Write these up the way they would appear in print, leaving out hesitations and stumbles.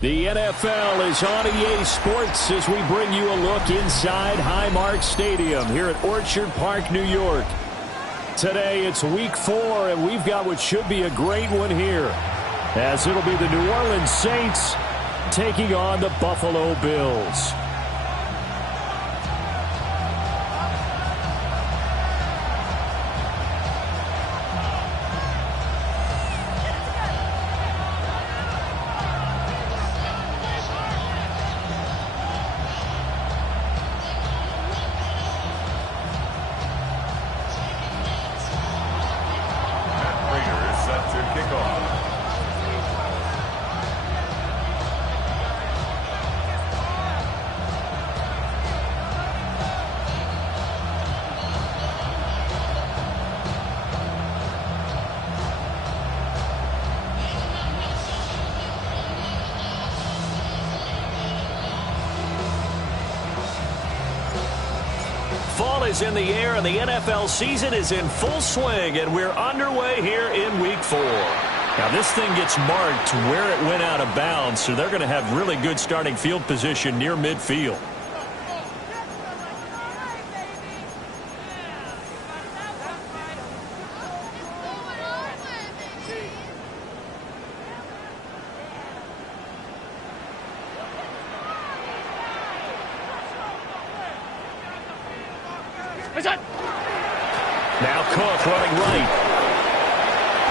The NFL is on EA Sports as we bring you a look inside Highmark Stadium here at Orchard Park, New York. Today it's week 4, and we've got what should be a great one here, as it'll be the New Orleans Saints taking on the Buffalo Bills. Fall is in the air, and the NFL season is in full swing, and we're underway here in Week 4. Now, this thing gets marked where it went out of bounds, so they're going to have really good starting field position near midfield. Now Cook running right.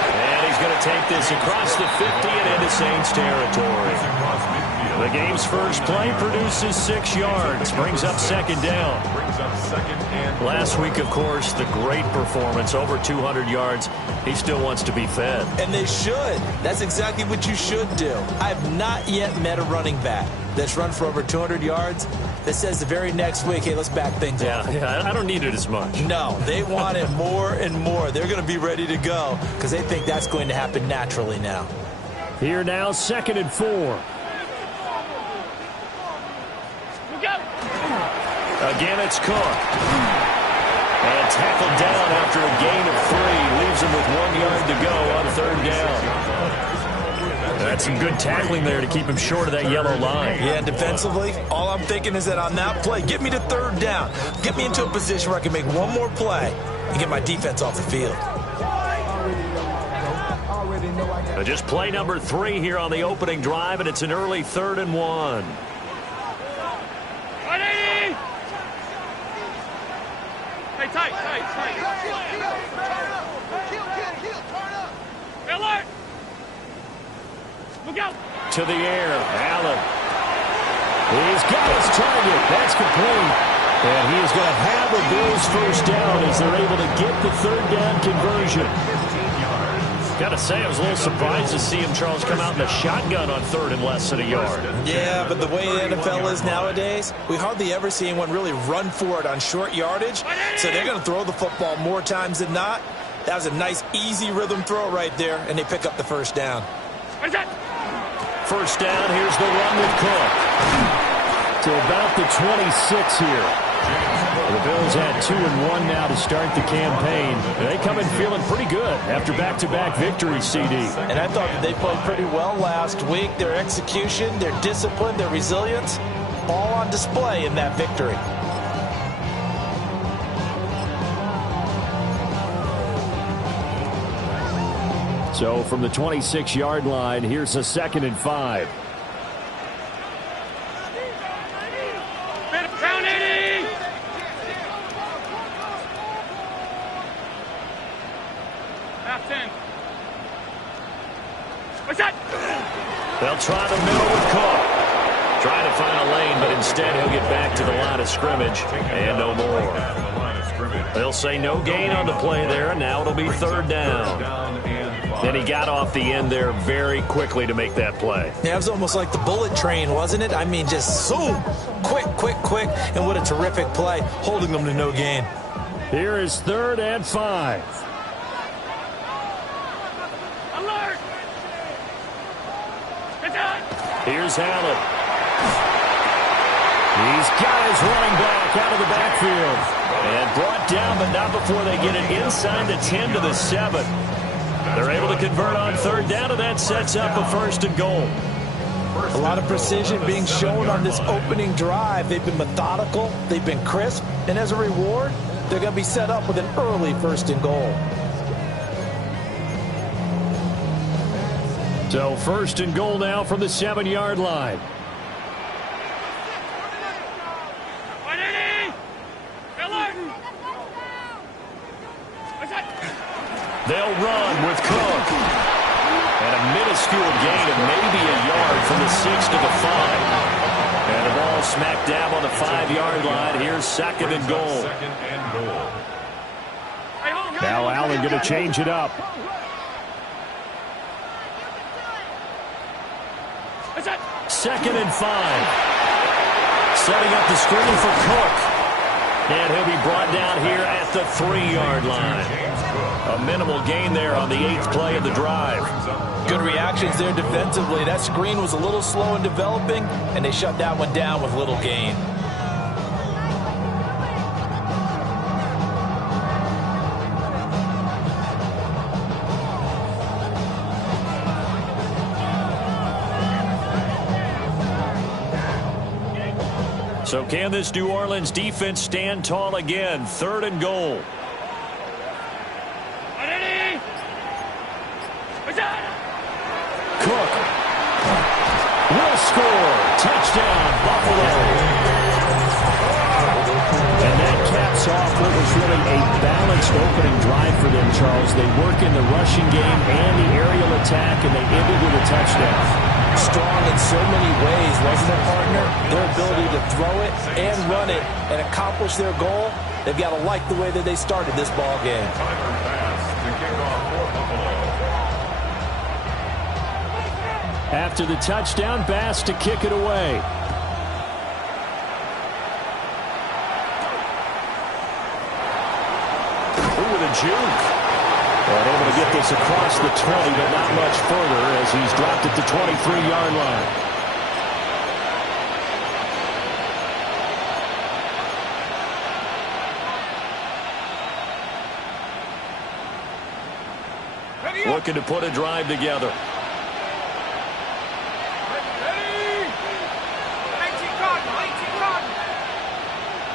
And he's going to take this across the 50 and into Saints territory. The game's first play produces 6 yards, brings up second down. Last week, of course, the great performance, over 200 yards. He still wants to be fed. And they should. That's exactly what you should do. I have not yet met a running back that's run for over 200 yards that says the very next week, hey, let's back things up. Yeah, I don't need it as much. No, they want it more and more. They're going to be ready to go because they think that's going to happen naturally now. Here now, 2nd and 4. Again, it's Cook. And tackled down after a gain of 3. Leaves him with 1 yard to go on 3rd down. That's some good tackling there to keep him short of that yellow line. Yeah, defensively, all I'm thinking is that on that play, get me to 3rd down. Get me into a position where I can make one more play and get my defense off the field. Just play number 3 here on the opening drive, and it's an early 3rd and 1. Tight. Alert! Look out! To the air, Allen. He's got his target. That's complete. And he is going to have the Bills first down as they're able to get the 3rd down conversion. Got to say, I was a little surprised to see him, Charles, come out in the shotgun on 3rd and less than a yard. Yeah, but the way the NFL is nowadays, we hardly ever see anyone really run for it on short yardage. So they're going to throw the football more times than not. That was a nice, easy rhythm throw right there, and they pick up the first down. First down, here's the run with Cook. To about the 26 here. The Bills had 2-1 now to start the campaign. They come in feeling pretty good after back-to-back victories, CD. And I thought that they played pretty well last week. Their execution, their discipline, their resilience, all on display in that victory. So from the 26-yard line, here's a 2nd and 5. They'll try the middle with Cook. Trying to find a lane, but instead he'll get back to the line of scrimmage and no more. They'll say no gain on the play there, and now it'll be 3rd down. And he got off the end there very quickly to make that play. Yeah, it was almost like the bullet train, wasn't it? I mean, just zoom, quick, and what a terrific play, holding them to no gain. Here is 3rd and 5. Here's Allen. He's got his running back out of the backfield. And brought down, but not before they get it inside the 10 to the 7. They're able to convert on 3rd down, and that sets up a 1st and goal. A lot of precision being shown on this opening drive. They've been methodical, they've been crisp, and as a reward, they're going to be set up with an early 1st and goal. So 1st and goal now from the 7-yard line. They'll run with Cook. And a minuscule gain of maybe a yard from the 6 to the 5. And the ball smack dab on the 5-yard line. Here's 2nd and goal. Now Allen going to change it up. Second and 5. Setting up the screen for Cook. And he'll be brought down here at the 3-yard line. A minimal gain there on the 8th play of the drive. Good reactions there defensively. That screen was a little slow in developing, and they shut that one down with little gain. So can this New Orleans defense stand tall again? 3rd and goal. Cook will score. Touchdown, Buffalo. And that caps off what was really a balanced opening drive for them, Charles. They work in the rushing game and the aerial attack, and they ended with a touchdown. Strong in so many ways, wasn't it, partner? Their ability to throw it and run it and accomplish their goal, they've got to like the way that they started this ball game. After the touchdown, Bass to kick it away. Ooh, with a juke. And able to get this across the 20, but not much further as he's dropped at the 23-yard line. Looking to put a drive together.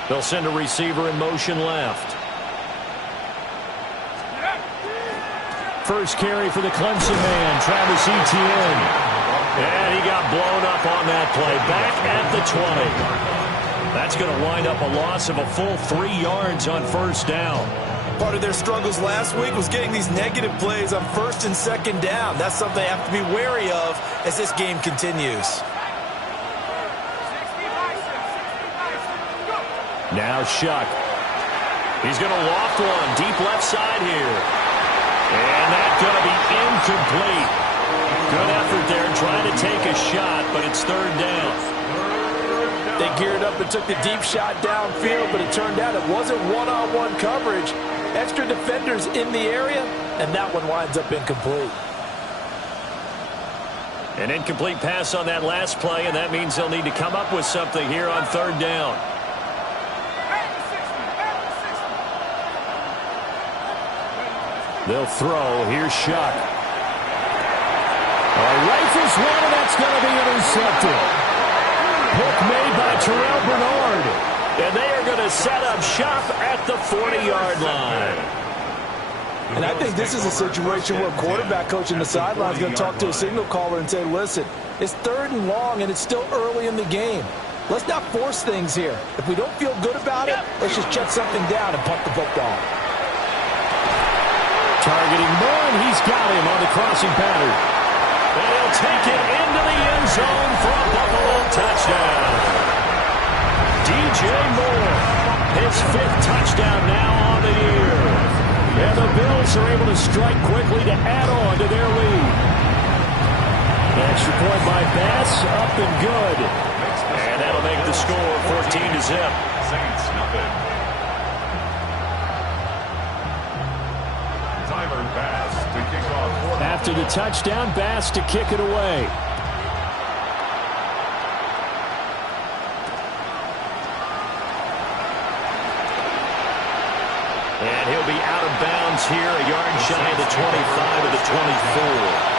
They'll send a receiver in motion left. First carry for the Clemson man, Travis Etienne. And he got blown up on that play. Back at the 20. That's going to wind up a loss of a full 3 yards on 1st down. Part of their struggles last week was getting these negative plays on 1st and 2nd down. That's something they have to be wary of as this game continues. Now Shuck. He's going to loft one deep left side here. And that's going to be incomplete. Good effort there trying to take a shot, but it's 3rd down. They geared up and took the deep shot downfield, but it turned out it wasn't one-on-one coverage. Extra defenders in the area, and that one winds up incomplete. An incomplete pass on that last play, and that means they'll need to come up with something here on 3rd down. They'll throw. Here's Shuck. Rifles one, and that's going to be intercepted. Pick made by Terrell Bernard. And they are going to set up shop at the 40-yard line. And I think this is a situation where a quarterback coach in the sideline is going to talk to a signal caller and say, listen, it's 3rd and long, and it's still early in the game. Let's not force things here. If we don't feel good about it, let's just check something down and punt the football. Targeting Moore, and he's got him on the crossing pattern. And he'll take it into the end zone for a Buffalo touchdown. DJ Moore, his 5th touchdown now on the year. And the Bills are able to strike quickly to add on to their lead. Extra point by Bass, up and good. And that'll make the score 14-0. Saints nothing. Bass to kick off. After the touchdown, Bass to kick it away. And he'll be out of bounds here, a yard shy of the 25 of the 24.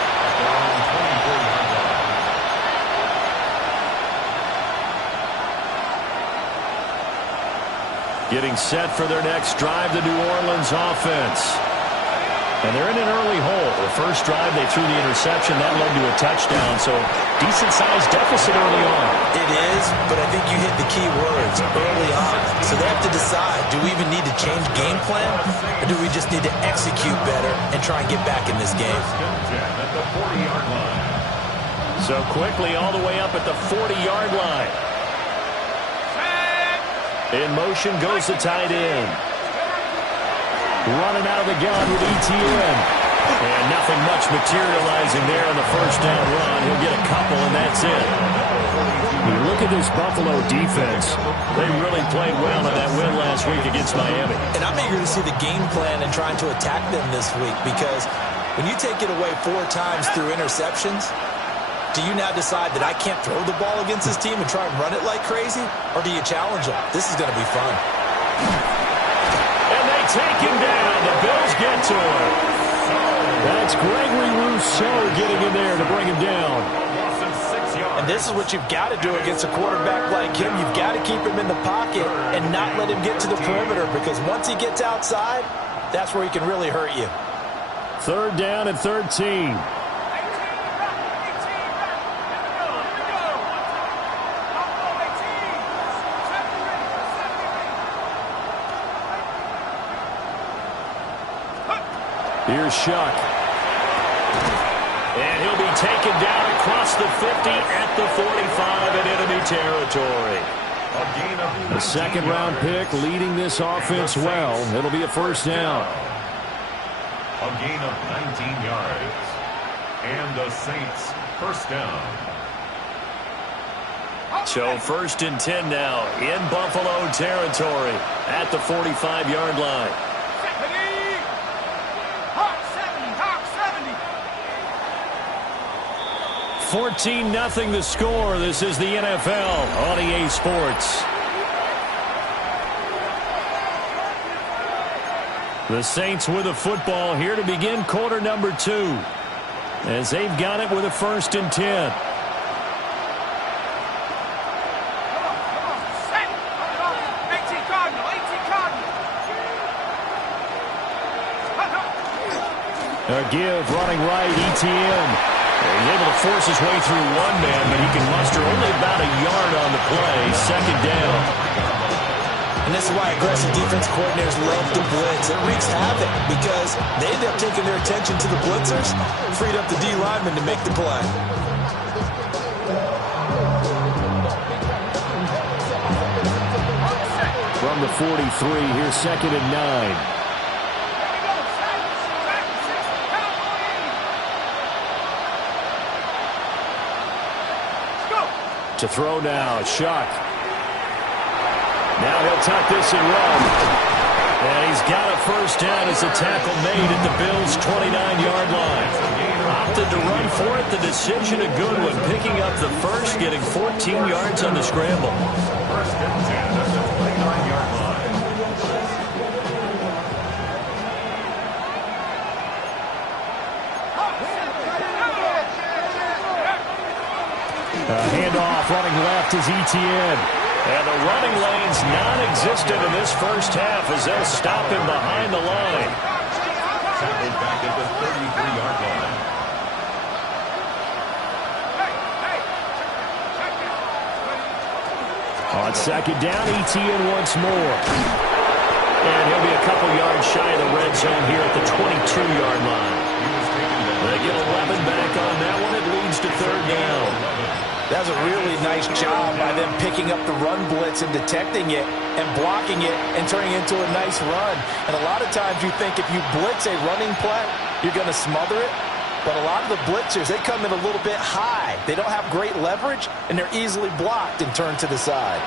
Getting set for their next drive, the New Orleans offense. And they're in an early hole. The first drive, they threw the interception. That led to a touchdown. So, decent-sized deficit early on. It is, but I think you hit the key words early on. So they have to decide, do we even need to change game plan? Or do we just need to execute better and try and get back in this game? At the 40-yard line. So quickly all the way up at the 40-yard line. In motion goes the tight end. Running out of the gun with ETN. And nothing much materializing there on the first down run. He'll get a couple, and that's it. You look at this Buffalo defense. They really played well in that win last week against Miami. And I'm eager to see the game plan and trying to attack them this week, because when you take it away 4 times through interceptions, do you now decide that I can't throw the ball against this team and try and run it like crazy? Or do you challenge them? This is going to be fun. And they take him down. The Bills get to him. That's Gregory Rousseau getting in there to bring him down. And this is what you've got to do against a quarterback like him. You've got to keep him in the pocket and not let him get to the perimeter, because once he gets outside, that's where he can really hurt you. 3rd down and 13. Here's Shuck. And he'll be taken down across the 50 at the 45 in enemy territory. The 2nd-round pick leading this offense well. It'll be a first down. A gain of 19 yards. And the Saints first down. So 1st and 10 now in Buffalo territory at the 45-yard line. 14-0 the score. This is the NFL on EA Sports. The Saints with the football here to begin quarter number 2, as they've got it with a 1st and 10. A give running right, ETN. He's able to force his way through one man, but he can muster only about a yard on the play. 2nd down. And this is why aggressive defense coordinators love to blitz. It wreaks havoc because they end up taking their attention to the blitzers, freed up the D lineman to make the play. From the 43, here's 2nd and 9. To throw now, Shuck. Now he'll tuck this and run. And he's got a first down as a tackle made at the Bills' 29-yard line. Opted to run for it. The decision a good one. Picking up the first, getting 14 yards on the scramble. 1st and 10 at the 29-yard line. Handoff running left is ETN. And the running lane's non-existent in this first half as they'll stop him behind the line. Tackled back at the 33-yard line. On 2nd down, ETN once more. And he'll be a couple yards shy of the red zone here at the 22-yard line. They get 11 back on that one. It leads to 3rd down. That was a really nice job by them picking up the run blitz and detecting it and blocking it and turning it into a nice run. And a lot of times you think if you blitz a running play, you're going to smother it. But a lot of the blitzers, they come in a little bit high. They don't have great leverage, and they're easily blocked and turned to the side.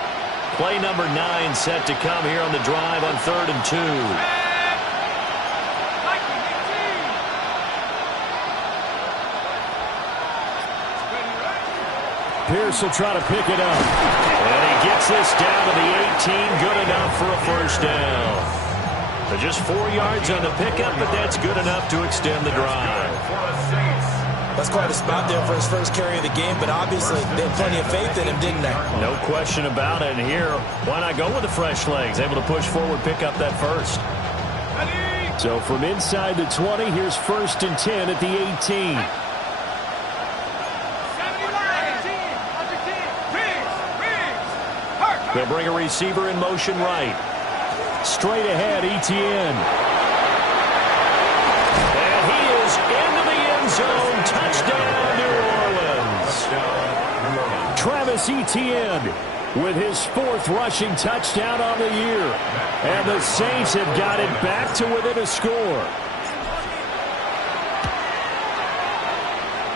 Play number 9 set to come here on the drive on 3rd and 2. Pierce will try to pick it up. And he gets this down to the 18. Good enough for a first down. Just 4 yards on the pickup, but that's good enough to extend the drive. For the Saints, That's quite a spot there for his first carry of the game, but obviously they had plenty of faith in him, didn't they? No question about it. And here, why not go with the fresh legs? Able to push forward, pick up that first. So from inside the 20, here's 1st and 10 at the 18. They'll bring a receiver in motion right. Straight ahead, Etienne. And he is into the end zone. Touchdown, New Orleans. Travis Etienne with his 4th rushing touchdown on the year. And the Saints have got it back to within a score.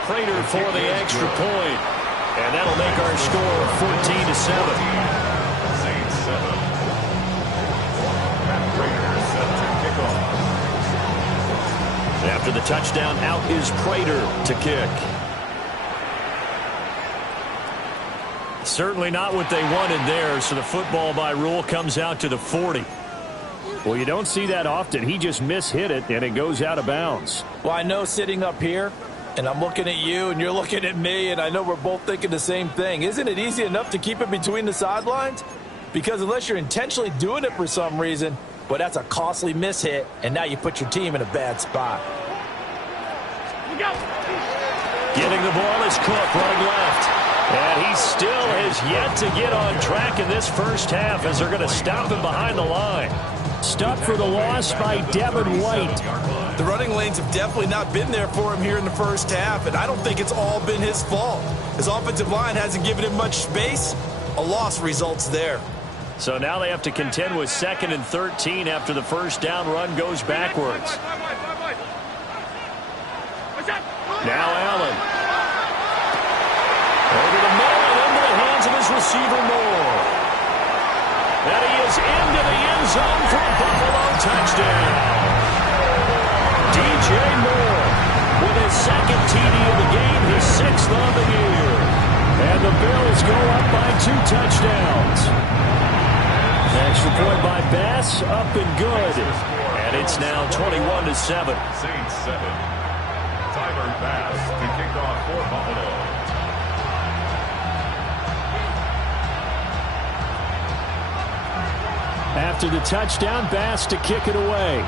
Prater for the extra point. And that'll make our score 14-7. Saints 7. Matt Prater set to kick off. After the touchdown, out is Prater to kick. Certainly not what they wanted there, so the football by rule comes out to the 40. Well, you don't see that often. He just mishit it, and it goes out of bounds. Well, I know sitting up here, and I'm looking at you, and you're looking at me, and I know we're both thinking the same thing. Isn't it easy enough to keep it between the sidelines? Because unless you're intentionally doing it for some reason, but that's a costly mishit, and now you put your team in a bad spot. Getting the ball is Cook running left. And he still has yet to get on track in this first half as they're going to stop him behind the line. Stopped for the loss by Devin White. The running lanes have definitely not been there for him here in the first half, and I don't think it's all been his fault. His offensive line hasn't given him much space. A loss results there. So now they have to contend with 2nd and 13 after the first down run goes backwards. Now Allen. Over the middle and into the hands of his receiver Moore. And he is into the end zone for a Buffalo touchdown. DJ Moore with his 2nd TD of the game, his 6th on the year. And the Bills go up by 2 touchdowns. Extra point by Bass, up and good. And it's now 21-7. Saints 7. Tyler Bass to kick off for Buffalo. After the touchdown, Bass to kick it away.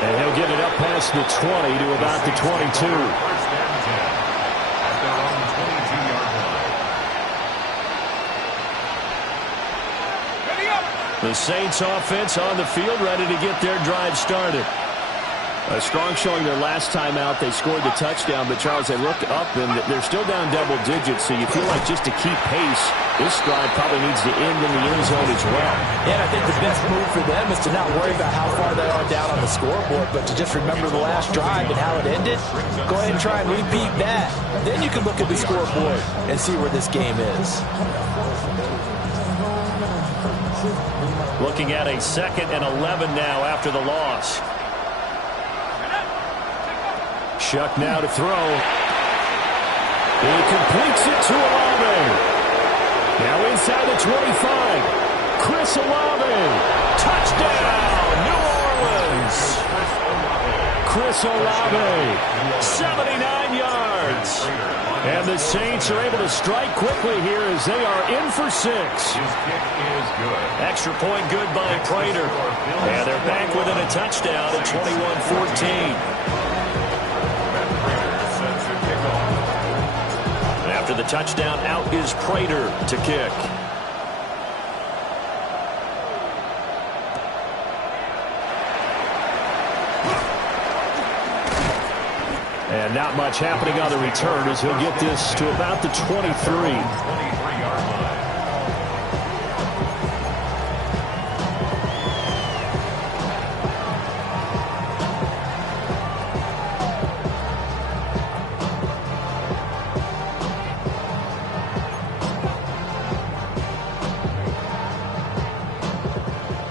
And he'll get it up past the 20 to about the 22. First and 10 at their own 22-yard line. The Saints offense on the field, ready to get their drive started. A strong showing their last time out. They scored the touchdown, but Charles, they look up and they're still down double digits, so you feel like just to keep pace, this drive probably needs to end in the end zone as well. Yeah, and I think the best move for them is to not worry about how far they are down on the scoreboard, but to just remember the last drive and how it ended. Go ahead and try and repeat that. Then you can look at the scoreboard and see where this game is. Looking at a 2nd and 11 now after the loss. Shuck now to throw. He completes it to Olave. Now inside the 25. Chris Olave. Touchdown, New Orleans. Chris Olave, 79 yards. And the Saints are able to strike quickly here as they are in for 6. His kick is good. Extra point good by Prater. And they're back within a touchdown at 21-14. After the touchdown, out is Prater to kick. And not much happening on the return as he'll get this to about the 23. 23-yard line.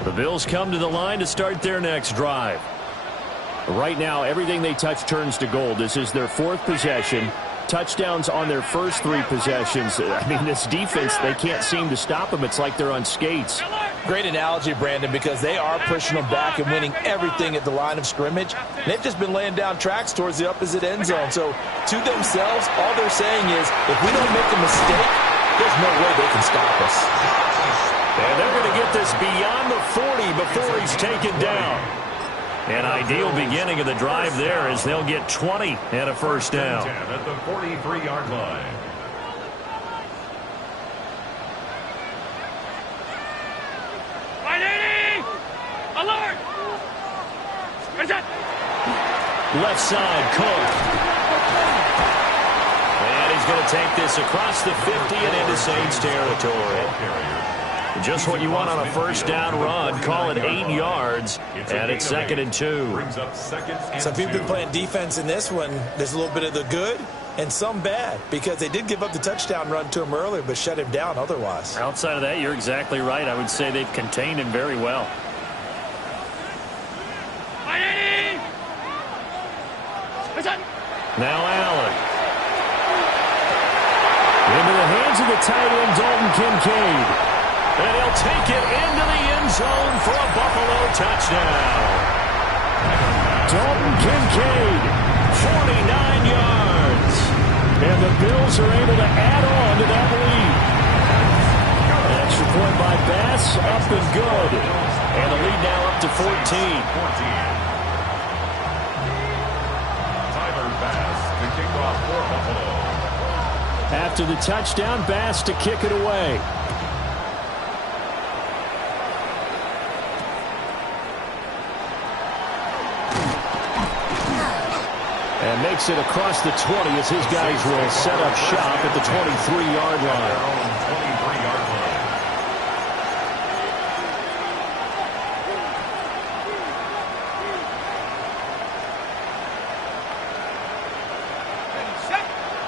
The Bills come to the line to start their next drive. Right now, everything they touch turns to gold. This is their 4th possession. Touchdowns on their first 3 possessions. I mean, this defense, they can't seem to stop them. It's like they're on skates. Great analogy, Brandon, because they are pushing them back and winning everything at the line of scrimmage. They've just been laying down tracks towards the opposite end zone. So to themselves, all they're saying is, if we don't make a mistake, there's no way they can stop us. And they're going to get this beyond the 40 before he's taken down. An ideal beginning of the drive there as they'll get 20 and a first down. At the 43-yard line. Alert! Left side, Cook. And he's going to take this across the 50 and into Saints territory. Just what you want on a first down run. Call it 8 yards, and it's 2nd and 2. So if you've been playing defense in this one, there's a little bit of the good and some bad, because they did give up the touchdown run to him earlier, but shut him down otherwise. Outside of that, you're exactly right. I would say they've contained him very well. Now Allen. Into the hands of the tight end, Dalton Kincaid. And he'll take it into the end zone for a Buffalo touchdown. Dalton Kincaid, 49 yards. And the Bills are able to add on to that lead. An extra point by Bass, up and good. And the lead now up to 14. After the touchdown, Bass to kick it away. And makes it across the 20 as his guys will set up shop at the 23-yard line.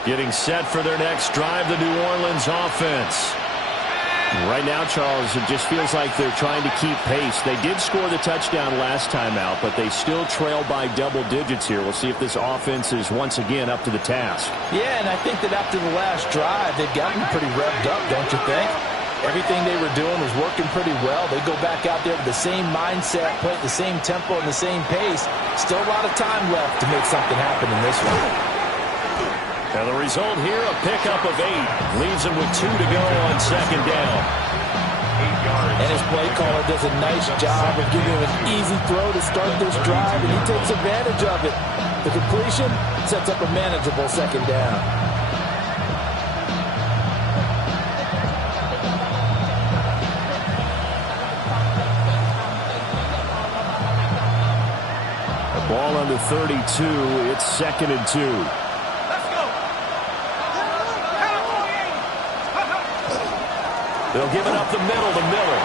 Getting set for their next drive, the New Orleans offense. Right now, Charles, it just feels like they're trying to keep pace. They did score the touchdown last time out, but they still trail by double digits here. We'll see if this offense is once again up to the task. Yeah, and I think that after the last drive, they've gotten pretty revved up, don't you think? Everything they were doing was working pretty well. They go back out there with the same mindset, play at the same tempo and the same pace. Still a lot of time left to make something happen in this one. And the result here, a pickup of 8. Leaves him with 2 to go on 2nd down. And his play caller does a nice job of giving him an easy throw to start this drive, and he takes advantage of it. The completion sets up a manageable 2nd down. A ball under 32. It's 2nd and 2. They'll give it up the middle to Miller.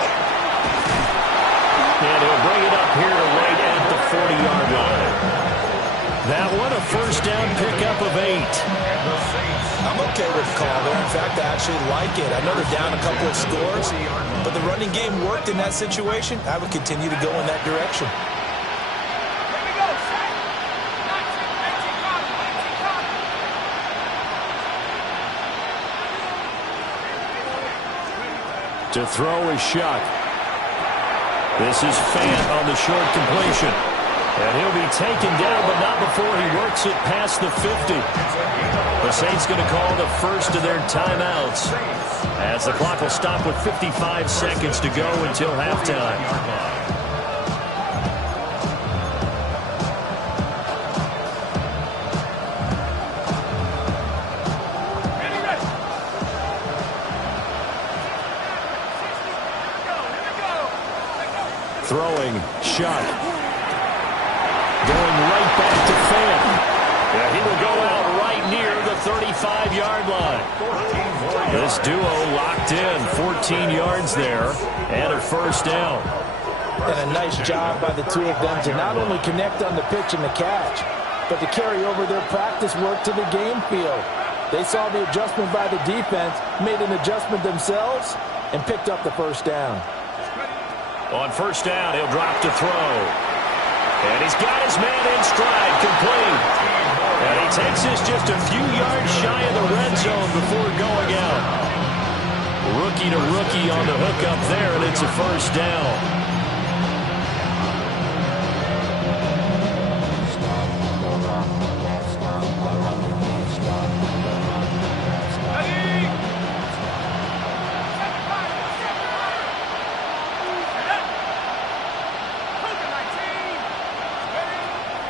And he'll bring it up here to right at the 40-yard line. That one, a first down pickup of 8. I'm okay with the call there. In fact, I actually like it. I know they're down a couple of scores, but the running game worked in that situation. I would continue to go in that direction. To throw is Shuck. This is Fant on the short completion. And he'll be taken down, but not before he works it past the 50. The Saints going to call the first of their timeouts, as the clock will stop with 55 seconds to go until halftime. Throwing, Shuck. Going right back to Fant. Yeah, he will go out right near the 35-yard line. This duo locked in, 14 yards there, and a first down. And a nice job by the two of them to not only connect on the pitch and the catch, but to carry over their practice work to the game field. They saw the adjustment by the defense, made an adjustment themselves, and picked up the first down. On first down, he'll drop to throw. And he's got his man in stride, complete. And he takes this just a few yards shy of the red zone before going out. Rookie to rookie on the hook up there, and it's a first down.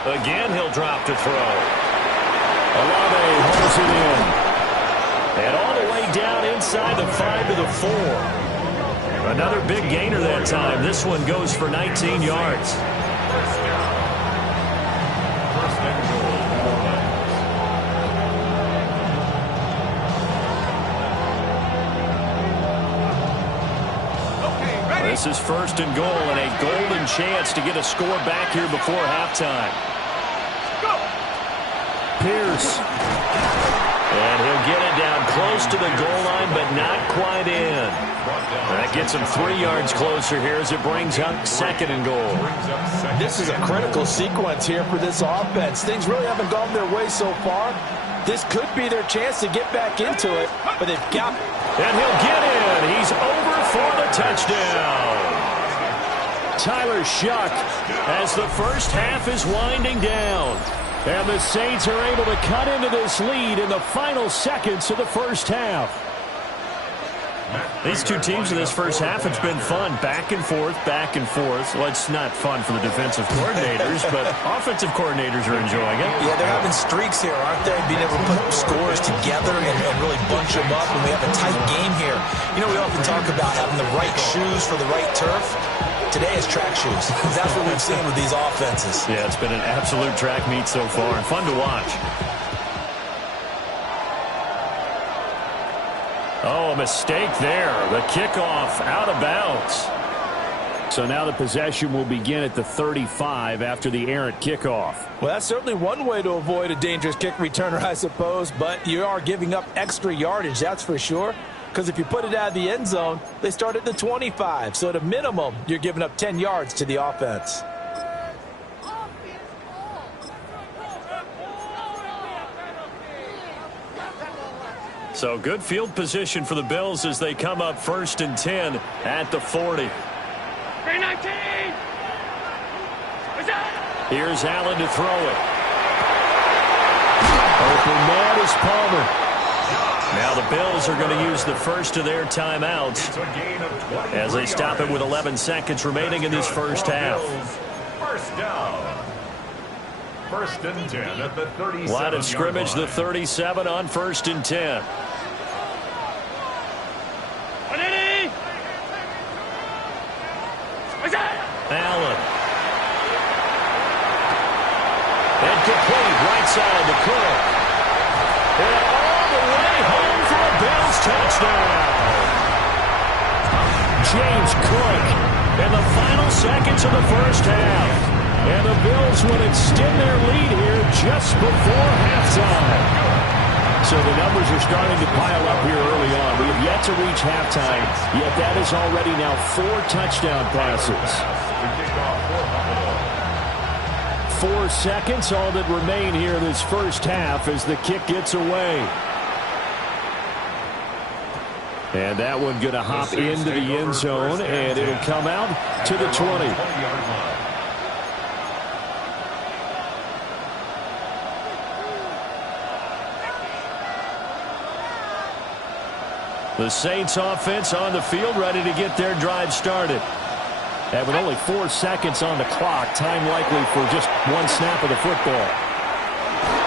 Again, he'll drop to throw. Olave holds it in. And all the way down inside the 5 to the 4. Another big gainer that time. This one goes for 19 yards. First down. First and goal. This is first and goal and a golden chance to get a score back here before halftime. Pierce. And he'll get it down close to the goal line, but not quite in. That gets him 3 yards closer here as it brings up second and goal. This is a critical sequence here for this offense. Things really haven't gone their way so far. This could be their chance to get back into it, but they've got... And he'll get in. He's over for the touchdown. Tyler Shuck As the first half is winding down. and the Saints are able to cut into this lead in the final seconds of the first half. These two teams in this first half, it's been fun. Back and forth, back and forth. Well, it's not fun for the defensive coordinators, but offensive coordinators are enjoying it. Yeah, they're having streaks here, aren't they? Being able to put scores together and really bunch them up, and we have a tight game here. You know, we often talk about having the right shoes for the right turf. Today is track shoes. That's what we've seen with these offenses. Yeah, it's been an absolute track meet so far, and fun to watch. Oh, a mistake there. The kickoff out of bounds. So now the possession will begin at the 35 after the errant kickoff. Well, that's certainly one way to avoid a dangerous kick returner, I suppose, but you are giving up extra yardage, that's for sure. Because if you put it out of the end zone, they start at the 25. So at a minimum, you're giving up 10 yards to the offense. So good field position for the Bills as they come up 1st and 10 at the 40. 319! Here's Allen to throw it. Open man is Palmer. Now the Bills are going to use the first of their timeouts as they stop it with 11 seconds remaining in this first half. First down. 1st and 10 at the 37. Line of scrimmage, the 37 on 1st and 10. Allen. And complete right side to Cook. And all the way home for a Bills touchdown. James Cook In the final seconds of the first half. and the Bills will extend their lead here just before halftime. So the numbers are starting to pile up here early on. We have yet to reach halftime, yet that is already now 4 touchdown passes. 4 seconds, all that remain here this first half as the kick gets away. And that one going to hop into the end zone, and it'll come out to the 20. The Saints offense on the field ready to get their drive started. And with only 4 seconds on the clock, time likely for just one snap of the football.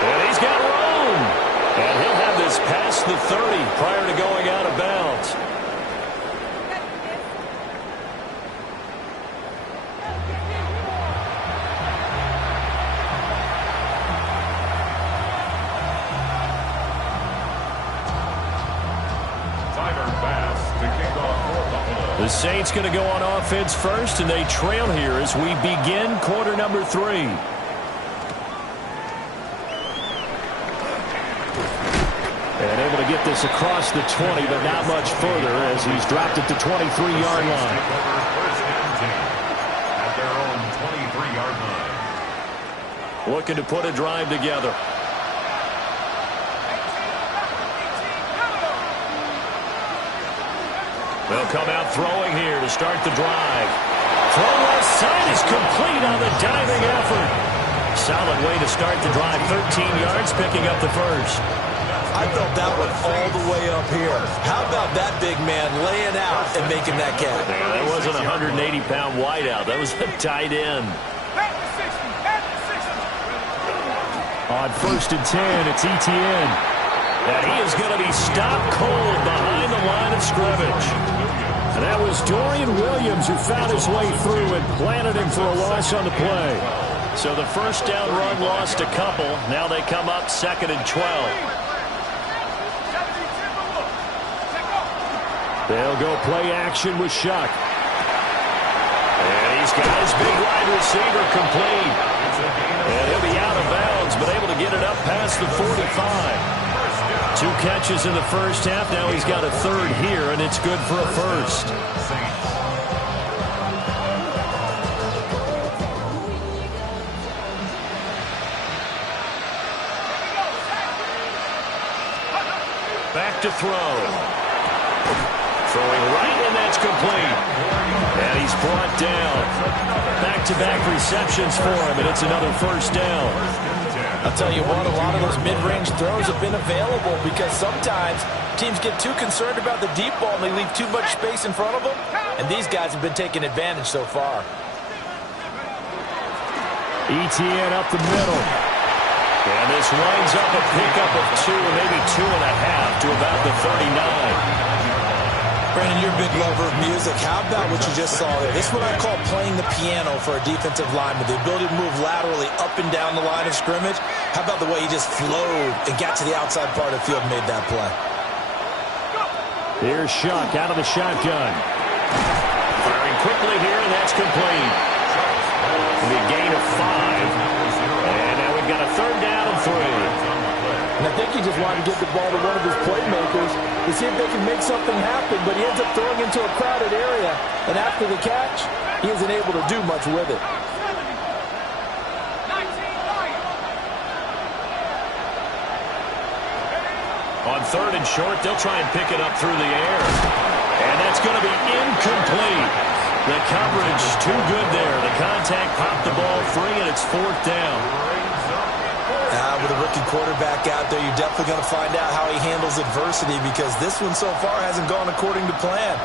And he's got room. And he'll have this past the 30 prior to going out of bounds. The Saints going to go on offense first, and they trail here as we begin quarter number 3. And able to get this across the 20, but not much further as he's dropped at the 23-yard line. At their own 23-yard line. Looking to put a drive together. They'll come out throwing here to start the drive. Throw left side is complete on the diving effort. Solid way to start the drive. 13 yards, picking up the first. I felt that one all the way up here. How about that big man laying out and making that catch? Yeah, that wasn't a 180-pound wideout. That was a tight end. On 1st and 10, it's Etienne. And he is going to be stopped cold behind the line of scrimmage. And that was Dorian Williams who found his way through and planted him for a loss on the play. So the first down run lost a couple. Now they come up 2nd and 12. They'll go play action with Shuck. And he's got his big wide receiver complete. And he'll be out of bounds, but able to get it up past the 45. 2 catches in the first half. Now he's got a third here, and it's good for a first. Back to throw. Throwing right, and that's complete. And he's brought down. Back-to-back receptions for him, and it's another first down. I'll tell you what, a lot of those mid-range throws have been available because sometimes teams get too concerned about the deep ball and they leave too much space in front of them, and these guys have been taking advantage so far. Etienne up the middle. And this winds up a pickup of 2, maybe 2.5 to about the 39. Brandon, you're a big lover of music. How about what you just saw there? This is what I call playing the piano for a defensive lineman. The ability to move laterally up and down the line of scrimmage. How about the way he just flowed and got to the outside part of the field and made that play? Here's Shuck out of the shotgun. Firing quickly here, and that's complete. The gain of 5. And now we've got a 3rd down and 3. And I think he just wanted to get the ball to one of his playmakers to see if they can make something happen, but he ends up throwing into a crowded area. And after the catch, he isn't able to do much with it. On 3rd and short, they'll try and pick it up through the air. And that's going to be incomplete. The coverage too good there. The contact popped the ball free, and it's 4th down. With a rookie quarterback out there, you're definitely going to find out how he handles adversity because this one so far hasn't gone according to plan.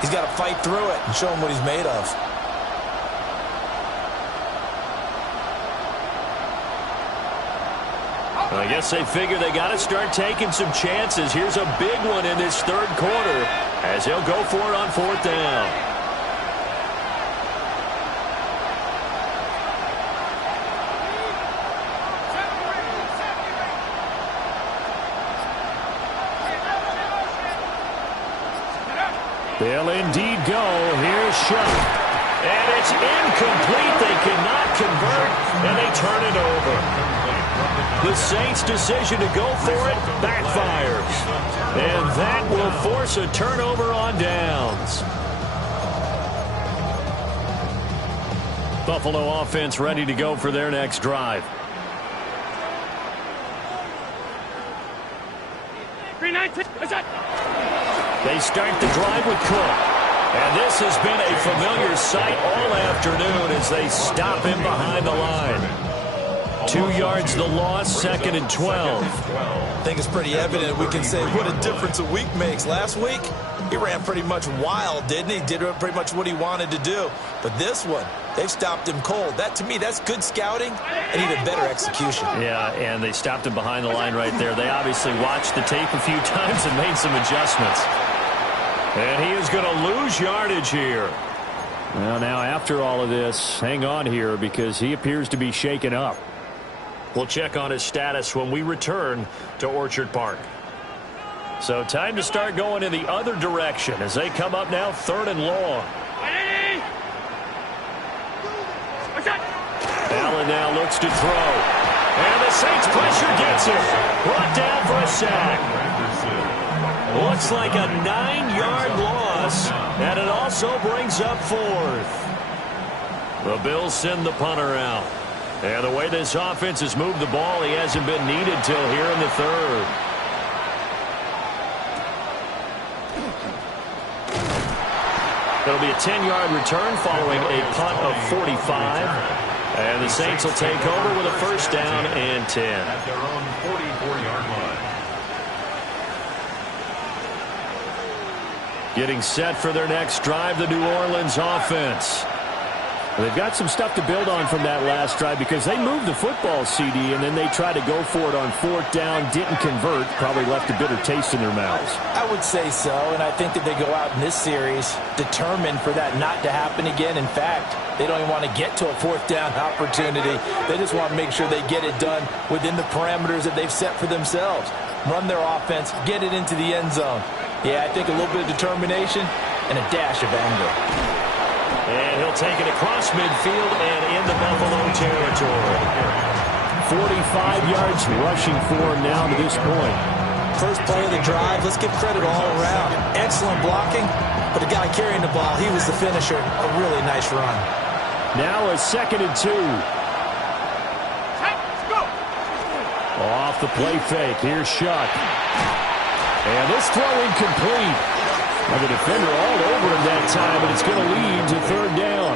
He's got to fight through it and show him what he's made of. I guess they figure they got to start taking some chances. Here's a big one in this 3rd quarter as he'll go for it on 4th down. They'll indeed go. Here's Shuck. And it's incomplete. They cannot convert, and they turn it over. The Saints' decision to go for it backfires. And that will force a turnover on downs. Buffalo offense ready to go for their next drive. They start the drive with Cook. And this has been a familiar sight all afternoon as they stop him behind the line. 2 yards the loss, 2nd and 12. I think it's pretty evident we can say what a difference a week makes. Last week, he ran pretty much wild, didn't he? Did pretty much what he wanted to do. But this one, they've stopped him cold. That, to me, that's good scouting and even better execution. Yeah, and they stopped him behind the line right there. They obviously watched the tape a few times and made some adjustments. And he is going to lose yardage here. Well, now after all of this, hang on here because he appears to be shaken up. We'll check on his status when we return to Orchard Park. So time to start going in the other direction as they come up now 3rd and long. Allen now looks to throw. And the Saints pressure gets him. Brought down for a sack. Looks like a 9-yard loss. And it also brings up 4th. The Bills send the punter out. And the way this offense has moved the ball, he hasn't been needed till here in the 3rd. It'll be a 10-yard return following a punt of 45. And the Saints will take over with a first down and 10. At their own 44-yard line. Getting set for their next drive, the New Orleans offense. They've got some stuff to build on from that last drive because they moved the football, CD, and then they tried to go for it on fourth down, didn't convert, probably left a bitter taste in their mouths. I would say so, and I think that they go out in this series determined for that not to happen again. In fact, they don't even want to get to a fourth down opportunity. They just want to make sure they get it done within the parameters that they've set for themselves. Run their offense, get it into the end zone. Yeah, I think a little bit of determination and a dash of anger. And he'll take it across midfield and into Buffalo territory. 45 yards rushing for him now to this point. First play of the drive, let's give credit all around. Excellent blocking, but the guy carrying the ball, he was the finisher. A really nice run. Now a 2nd and 2. Let's go. Off the play fake. Here's Shuck. And this throw incomplete. Well, the defender all over him that time, but it's going to lead to third down.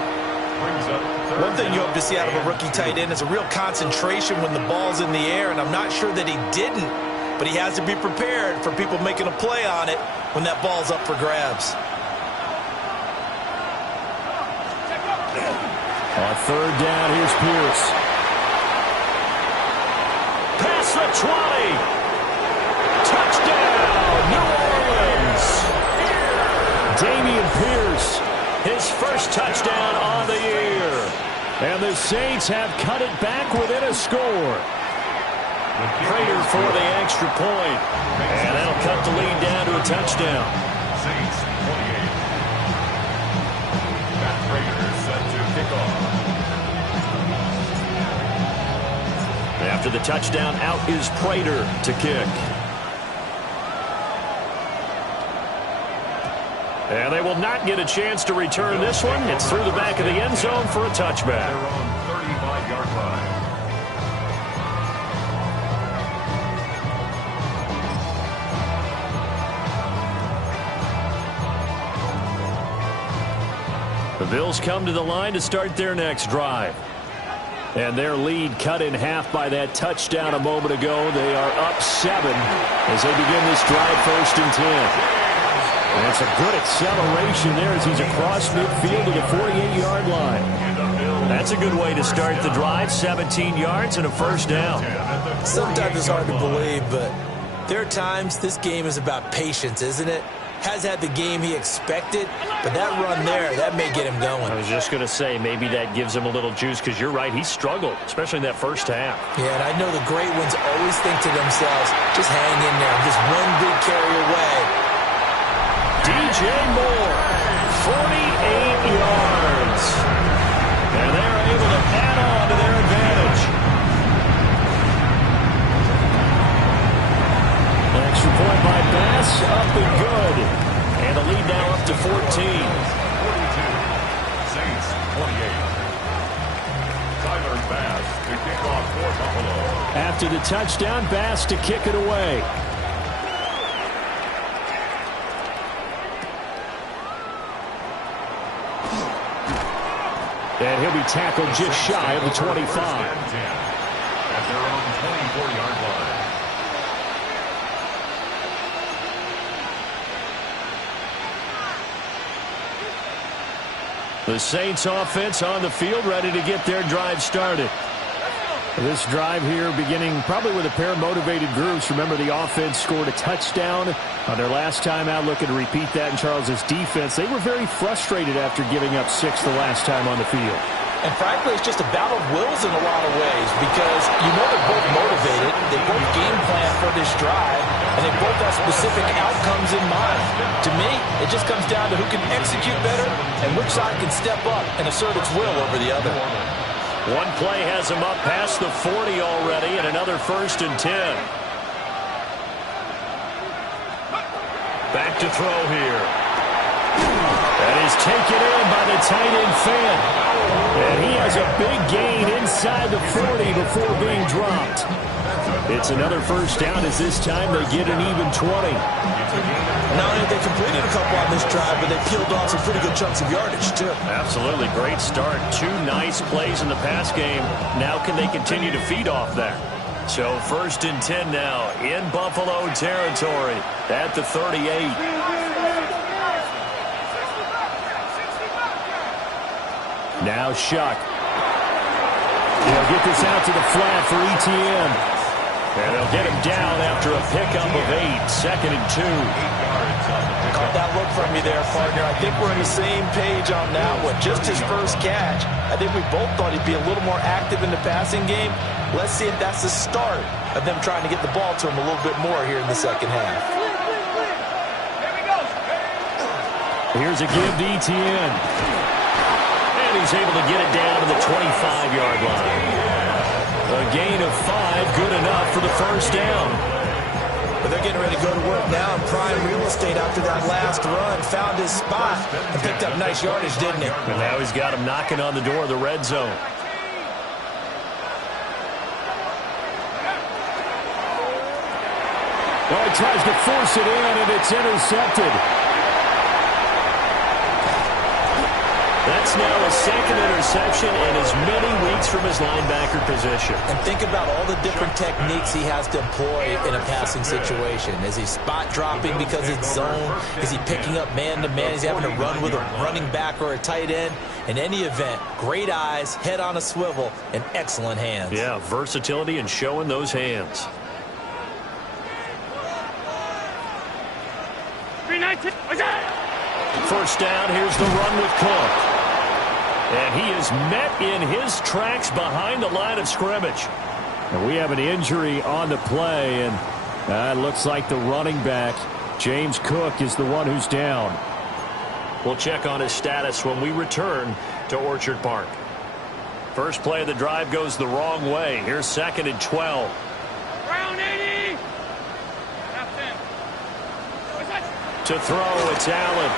One thing you hope to see out of a rookie tight end is a real concentration when the ball's in the air, and I'm not sure that he didn't, but he has to be prepared for people making a play on it when that ball's up for grabs. On third down, here's Pierce. Past the 20. Touchdown, New Orleans. Dameon Pierce, his first touchdown on the year. And the Saints have cut it back within a score. Prater for the extra point. And that'll cut the lead down to a touchdown. Saints 28. Matt Prater set to kick off. After the touchdown, out is Prater to kick. And they will not get a chance to return this one. It's through the back of the end zone for a touchback. Their own 35-yard line. The Bills come to the line to start their next drive. And their lead cut in half by that touchdown a moment ago. They are up 7 as they begin this drive, 1st and 10. And it's a good acceleration there as he's across midfield to the 48-yard line. That's a good way to start the drive. 17 yards and a first down. Sometimes it's hard to believe, but there are times this game is about patience, isn't it? Has had the game he expected, but that run there, that may get him going. I was just going to say, maybe that gives him a little juice because you're right, he struggled, especially in that first half. Yeah, and I know the great ones always think to themselves, just hang in there, just one big carry away. DJ Moore, 48 yards. And they're able to add on to their advantage. Extra point by Bass, up and good. And the lead now up to 14. 42. Saints 28. Tyler Bass to kick off for Buffalo. After the touchdown, Bass to kick it away. And he'll be tackled just shy of the 25. At their own 24-yard line. The Saints offense on the field, ready to get their drive started. This drive here beginning probably with a pair of motivated groups. Remember, the offense scored a touchdown on their last time out. Looking to repeat that in Charles's defense. They were very frustrated after giving up 6 the last time on the field. And frankly, it's just a battle of wills in a lot of ways because you know they're both motivated. They both game plan for this drive, and they both have specific outcomes in mind. To me, it just comes down to who can execute better and which side can step up and assert its will over the other. One play has him up past the 40 already, and another 1st and 10. Back to throw here. That is taken in by the tight end Fant. And he has a big gain inside the 40 before being dropped. It's another first down as this time they get an even 20. Not only they completed a couple on this drive, but they peeled off some pretty good chunks of yardage, too. Absolutely. Great start. 2 nice plays in the pass game. Now can they continue to feed off that? So 1st and 10 now in Buffalo territory at the 38. Now Shuck. They'll get this out to the flat for ETN. And they'll get him down after a pickup of 8. 2nd and 2. Caught that look from you there, partner. I think we're on the same page on that one. Just his first catch. I think we both thought he'd be a little more active in the passing game. Let's see if that's the start of them trying to get the ball to him a little bit more here in the second half. Here's a give to ETN. And he's able to get it down to the 25-yard line. A gain of 5, good enough for the first down. But they're getting ready to go to work now in prime real estate after that last run. Found his spot and picked up nice yardage, didn't he? And now he's got him knocking on the door of the red zone. Oh, he tries to force it in, and it's intercepted. That's now a 2nd interception in as many weeks from his linebacker position. And think about all the different techniques he has to employ in a passing situation. Is he spot dropping because it's zone? Is he picking up man-to-man? Is he having to run with a running back or a tight end? In any event, great eyes, head on a swivel, and excellent hands. Yeah, versatility and showing those hands. 319. First down, here's the run with Cook. And he is met in his tracks behind the line of scrimmage. And we have an injury on the play, and it looks like the running back, James Cook, is the one who's down. We'll check on his status when we return to Orchard Park. First play of the drive goes the wrong way. Here's 2nd and 12. Round 80. To throw, it's Allen.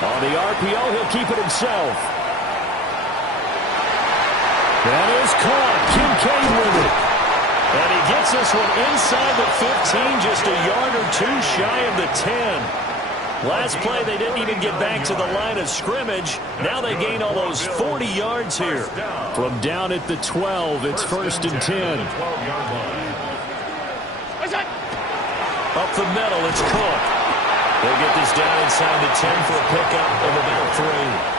On the RPO, he'll keep it himself. That is caught. Kincaid with it. And he gets this one inside the 15, just a yard or 2 shy of the 10. Last play, they didn't even get back to the line of scrimmage. Now they gain almost 40 yards here. From down at the 12, it's 1st and 10. Up the middle, it's Cook. They'll get this down inside the 10 for a pickup of about 3.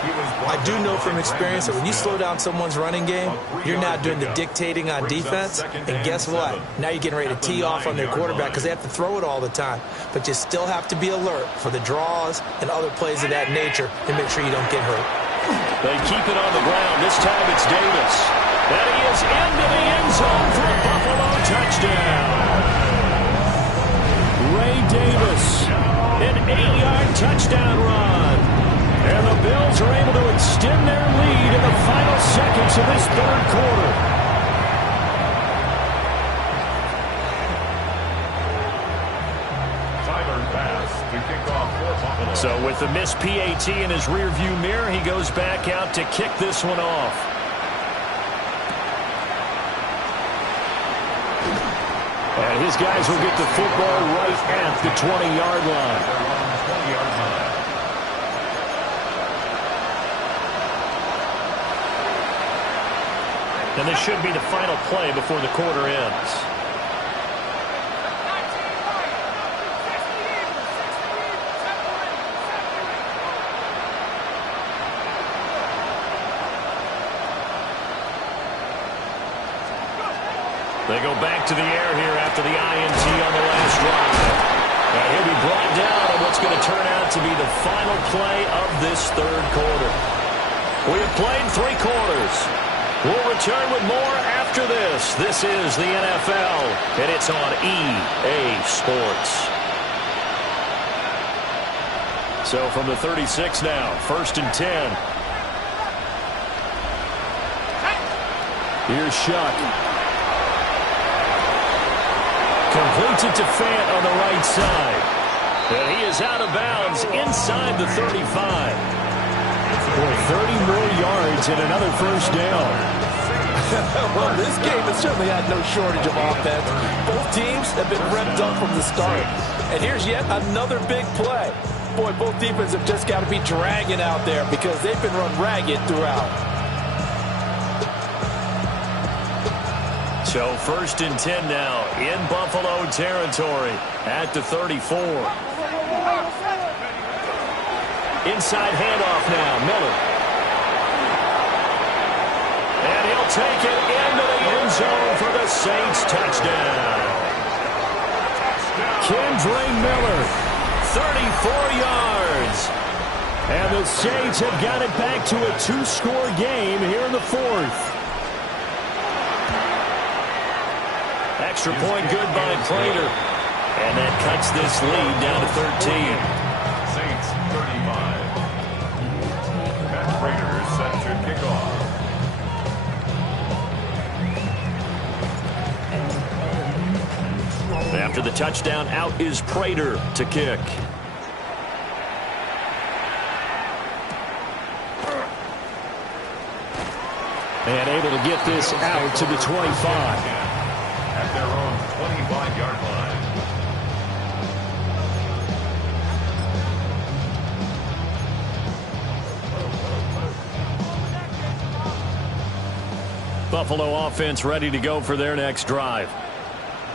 I do know from experience that when you slow down someone's running game, you're not doing the dictating on defense. And guess what? Now you're getting ready to tee off on their quarterback because they have to throw it all the time. But you still have to be alert for the draws and other plays of that nature and make sure you don't get hurt. They keep it on the ground. This time it's Davis. And he is into the end zone for a Buffalo touchdown. Ray Davis, an 8-yard touchdown run. And the Bills are able to extend their lead in the final seconds of this 3rd quarter. So with the missed PAT in his rearview mirror, he goes back out to kick this one off. and his guys will get the football right at the 20-yard line. And this should be the final play before the quarter ends. They go back to the air here after the INT on the last drive. And he'll be brought down on what's going to turn out to be the final play of this third quarter. We have played 3 quarters. We'll return with more after this. This is the NFL, and it's on EA Sports. So from the 36 now, 1st and 10. Here's Shuck. Completes it to Fant on the right side. And he is out of bounds inside the 35. Boy, 30 more yards and another first down. Well, this game has certainly had no shortage of offense. Both teams have been revved up from the start. And here's yet another big play. Boy, both defenses have just got to be dragging out there because they've been run ragged throughout. So 1st and 10 now in Buffalo territory at the 34. Inside handoff now, Miller. And he'll take it into the end zone for the Saints touchdown. Kendre Miller, 34 yards. and the Saints have got it back to a 2-score game here in the 4th. Extra point good by Prater. And that cuts this lead down to 13. Saints 35. Matt Prater is set to kick off. After the touchdown, out is Prater to kick. And able to get this out to the 25. At their own 25-yard line. Buffalo offense ready to go for their next drive.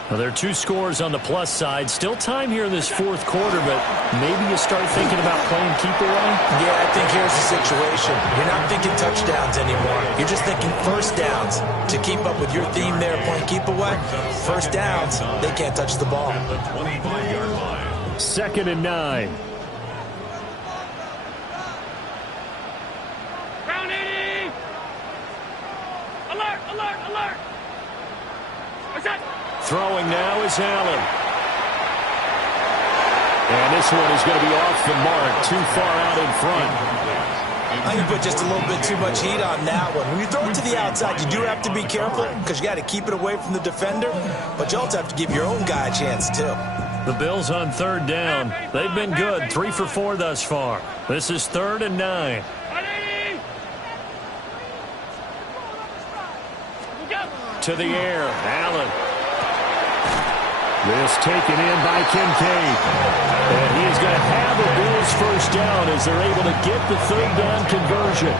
Well, there are 2 scores on the plus side. Still time here in this 4th quarter, but maybe you start thinking about playing keep away? Yeah, I think here's the situation. You're not thinking touchdowns anymore. You're just thinking first downs. To keep up with your theme there, playing keep away, first downs, they can't touch the ball. The 25-yard line. 2nd and 9. Round 80! Alert, alert, alert! What's that? Throwing now is Allen. And this one is going to be off the mark, too far out in front. I think you put just a little bit too much heat on that one. When you throw it to the outside, you do have to be careful because you got to keep it away from the defender, but you also have to give your own guy a chance, too. The Bills on 3rd down. They've been good, 3 for 4 thus far. This is 3rd and 9. 180! Look out! To the air, Allen. This taken in by Kincaid. And he is going to have the Bills first down as they're able to get the 3rd down conversion.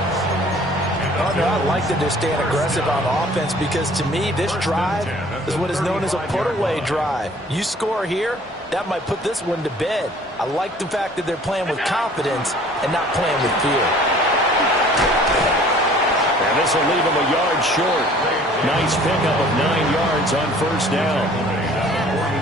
Oh, no, I like that they're staying aggressive on offense because, to me, this drive is what is known as a put-away drive. You score here, that might put this one to bed. I like the fact that they're playing with confidence and not playing with fear. And this will leave them a yard short. Nice pickup of 9 yards on first down.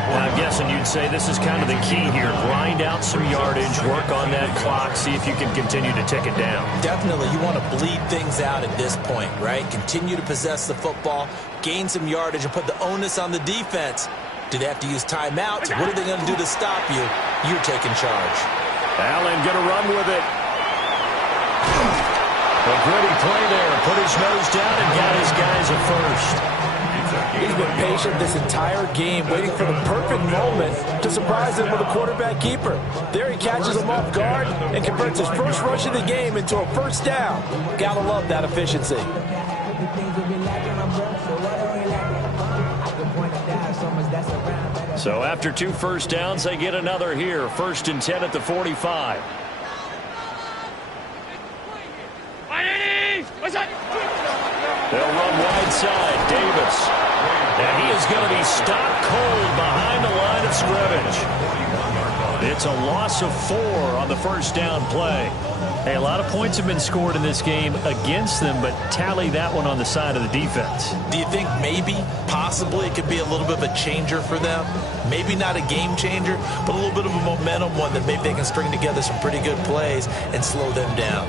Now, I'm guessing you'd say this is kind of the key here. Grind out some yardage, work on that clock, see if you can continue to tick it down. Definitely, you want to bleed things out at this point, right? Continue to possess the football, gain some yardage, and put the onus on the defense. Do they have to use timeouts? What are they going to do to stop you? You're taking charge. Allen going to run with it. A gritty play there. Put his nose down and got his guys a first. He's been patient this entire game, waiting for the perfect moment to surprise them with a quarterback keeper. There he catches him off guard and converts his first rush of the game into a first down. Gotta love that efficiency. So after 2 first downs, they get another here. 1st and 10 at the 45. 180! What's that? They'll run wide side. Davis. And he is going to be stopped cold behind the line of scrimmage. It's a loss of 4 on the first down play. Hey, a lot of points have been scored in this game against them, but tally that one on the side of the defense. Do you think maybe, possibly, it could be a little bit of a changer for them? Maybe not a game changer, but a little bit of a momentum one that maybe they can string together some pretty good plays and slow them down.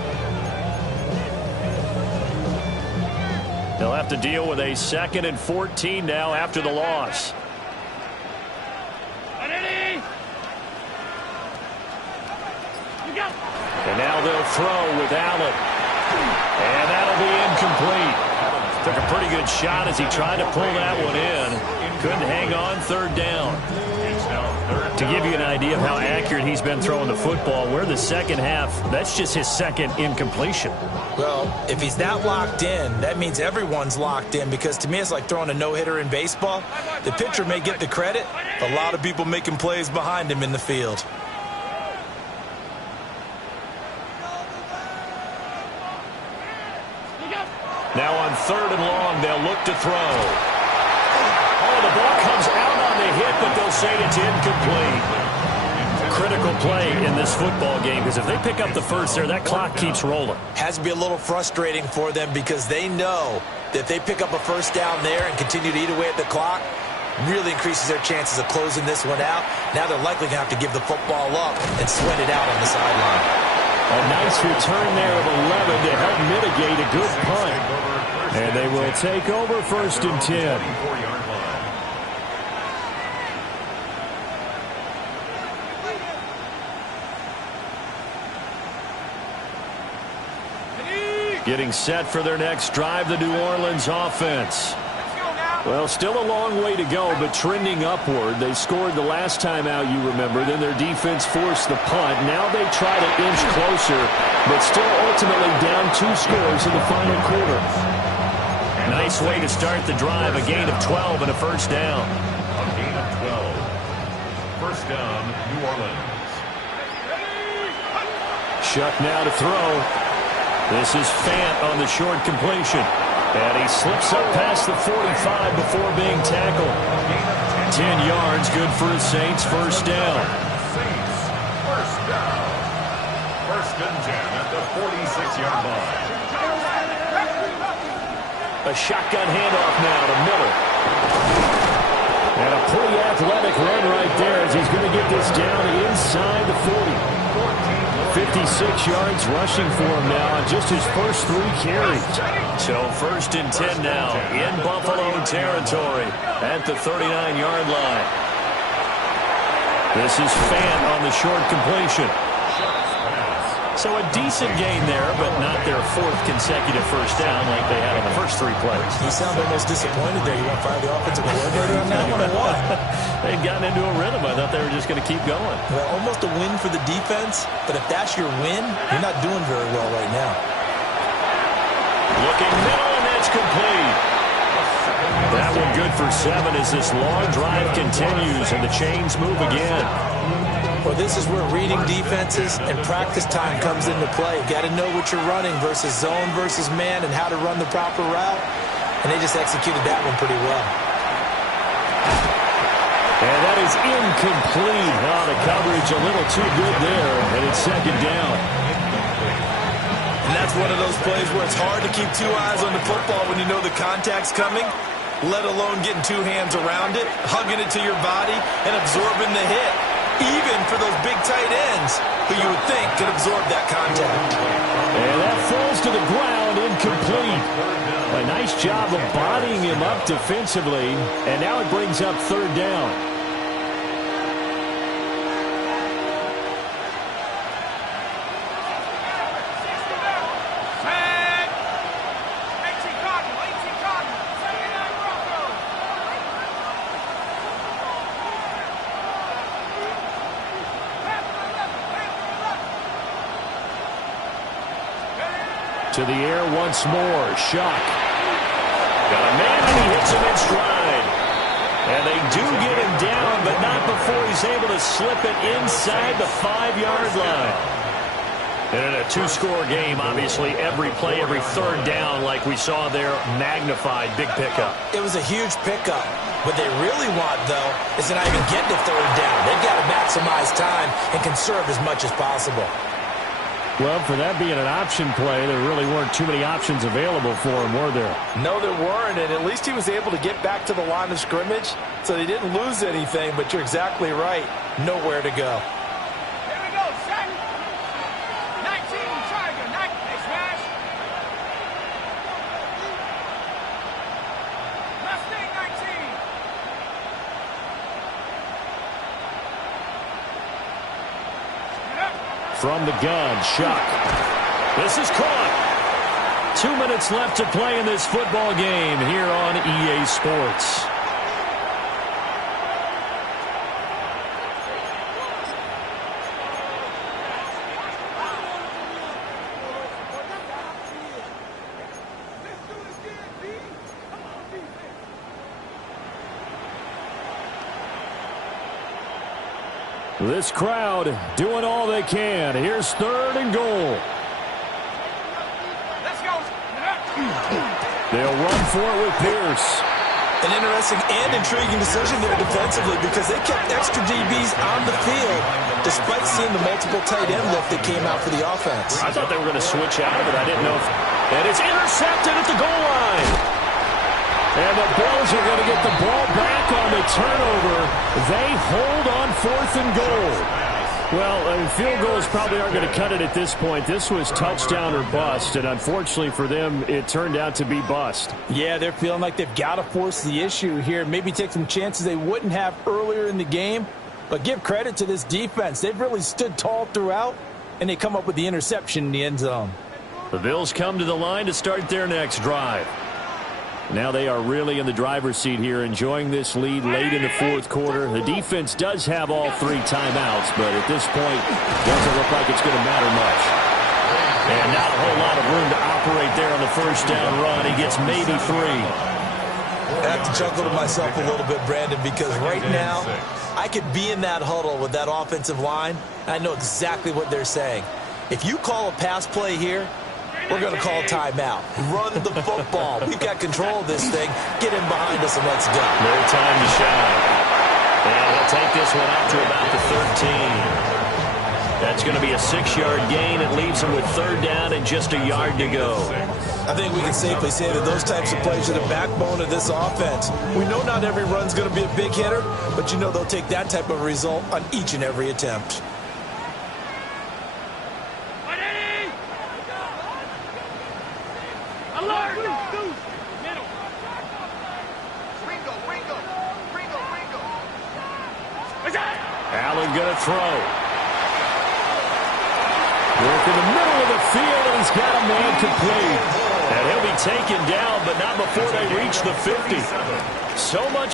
They'll have to deal with a 2nd and 14 now after the loss. 180! Look out! And now they'll throw with Allen. And that'll be incomplete. Took a pretty good shot as he tried to pull that one in. Couldn't hang on 3rd down. It's now To give you an idea of how accurate he's been throwing the football, we're the second half. That's just his second incompletion. Well, if he's that locked in, that means everyone's locked in, because to me it's like throwing a no-hitter in baseball. The pitcher may get the credit, but a lot of people making plays behind him in the field. Now on 3rd and long, they'll look to throw. Oh, the ball comes out on the hit, but they'll say it's incomplete. Critical play in this football game, because if they pick up the first there, that clock keeps rolling. Has to be a little frustrating for them, because they know that if they pick up a first down there and continue to eat away at the clock, really increases their chances of closing this one out. Now they're likely going to have to give the football up and sweat it out on the sideline. A nice return there of 11 to help mitigate a good punt. And they will take over 1st and 10. Getting set for their next drive, the New Orleans offense. Well, still a long way to go, but trending upward. They scored the last time out, you remember. Then their defense forced the punt. Now they try to inch closer, but still ultimately down 2 scores in the final quarter. Nice way to start the drive. A gain of 12 and a first down. A gain of 12. First down, New Orleans. Shuck now to throw. This is Fant on the short completion. And he slips up past the 45 before being tackled. 10 yards, good for his Saints. First down. Saints, first down. 1st and 10 at the 46-yard line. A shotgun handoff now to Miller. And a pretty athletic run right there as he's going to get this down inside the 40. 56 yards rushing for him now on just his first 3 carries. So 1st and 10 now in Buffalo territory at the 39-yard line. This is Fant on the short completion. So a decent gain there, but not their 4th consecutive first down like they had on the first 3 plays. He sounded almost disappointed there. You want to fire the offensive coordinator on that one or what? They'd gotten into a rhythm. I thought they were just going to keep going. Well, almost a win for the defense, but if that's your win, you're not doing very well right now. Looking middle, and that's complete. That one good for 7 as this long drive continues and the chains move again. Well, this is where reading defenses and practice time comes into play. You got to know what you're running versus zone versus man and how to run the proper route. And they just executed that one pretty well. And that is incomplete. Oh, the coverage a little too good there, and it's 2nd down. And that's one of those plays where it's hard to keep 2 eyes on the football when you know the contact's coming, let alone getting 2 hands around it, hugging it to your body, and absorbing the hit. Even for those big tight ends who you would think could absorb that contact. And that falls to the ground, incomplete. A nice job of bodying him up defensively, and now it brings up 3rd down. To the air once more. Shuck. Got a man, and he hits him in stride. And they do get him down, but not before he's able to slip it inside the 5-yard line. And in a 2-score game, obviously, every play, every 3rd down, like we saw there, magnified. Big pickup. It was a huge pickup. What they really want, though, is to not even get to 3rd down. They've got to maximize time and conserve as much as possible. Well, for that being an option play, there really weren't too many options available for him, were there? No, there weren't, and at least he was able to get back to the line of scrimmage, so they didn't lose anything, but you're exactly right. Nowhere to go. Here we go, set. 19, Tiger, 19, they smash. Mustang 19. From the gun, Shuck. This is caught. 2 minutes left to play in this football game here on EA Sports. This crowd doing all they can. Here's 3rd and goal. Let's go. They'll run for it with Pierce. An interesting and intriguing decision there defensively because they kept extra DBs on the field despite seeing the multiple tight end lift that came out for the offense. I thought they were going to switch out of it. I didn't know if... And it's intercepted at the goal line. And the Bills are going to get the ball back on the turnover. They hold on 4th and goal. Well, field goals probably aren't going to cut it at this point. This was touchdown or bust, and unfortunately for them, it turned out to be bust. Yeah, they're feeling like they've got to force the issue here. Maybe take some chances they wouldn't have earlier in the game. But give credit to this defense. They've really stood tall throughout, and they come up with the interception in the end zone. The Bills come to the line to start their next drive. Now they are really in the driver's seat here, enjoying this lead late in the 4th quarter. The defense does have all 3 timeouts, but at this point, doesn't look like it's going to matter much. And not a whole lot of room to operate there on the 1st down run. He gets maybe 3. I have to chuckle to myself a little bit, Brandon, because right now, I could be in that huddle with that offensive line, and I know exactly what they're saying. If you call a pass play here, we're going to call timeout. Run the football. We've got control of this thing. Get in behind us and let's go. No time to shine. And he'll take this one out to about the 13. That's going to be a 6-yard gain. It leaves him with 3rd down and just a yard to go. I think we can safely say that those types of plays are the backbone of this offense. We know not every run's going to be a big hitter, but you know they'll take that type of result on each and every attempt. Allen going to throw. Work in the middle of the field, and he's got a man complete. And he'll be taken down, but not before they reach the 50. So much